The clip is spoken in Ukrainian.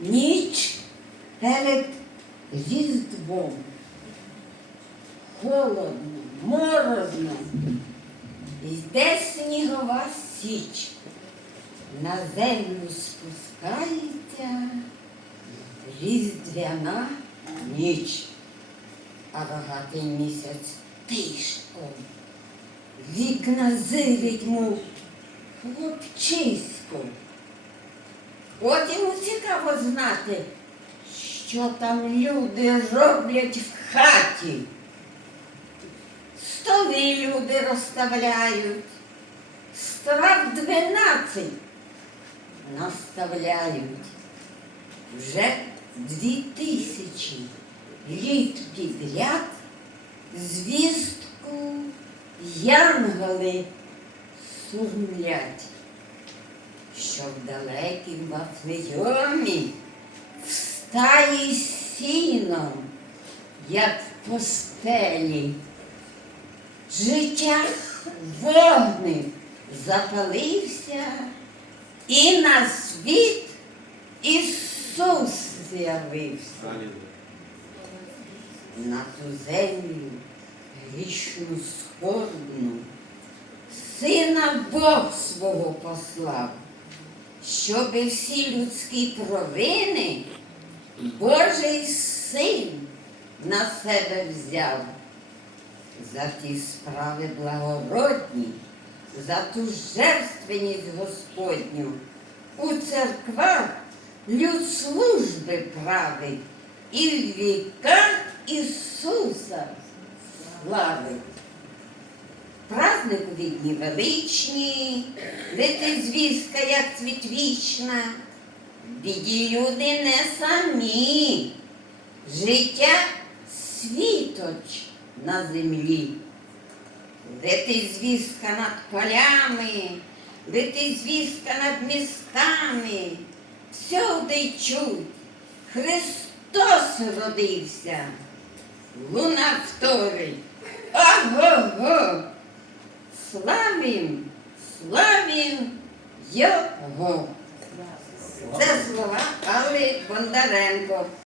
Ніч перед Різдвом. Холодно, морозно. Йде снігова січ. На землю спускається різдвяна ніч. А рогатий місяць тишком. Вікна зирить, мов хлопчисько. От йому цікаво знати, що там люди роблять в хаті. Столи люди розставляють, страв дванадцять наставляють. Вже дві тисячі літ підряд звістку янголи сурмлять що в далекім Вафлейомі в стаї сіном, як постелі. Життя вогник запалився, і на світ Ісус з'явився на ту землю грішну сходну. Сина Бог свого послав, щоби всі людські провини Божий син на себе взяв. За ті справи благородні, за ту жертвеність Господню. У церквах люд служби править і в віках Ісуса славить. Праздник у відні величні, лети звістка, як цвіт вічна. Біді люди не самі, життя світоч на землі. Лети звістка над полями, лети звістка над містами, всюди чуть, Христос родився, луна вторить. Ого-го! Славім, славім Його. Це слова Алли Бондаренко.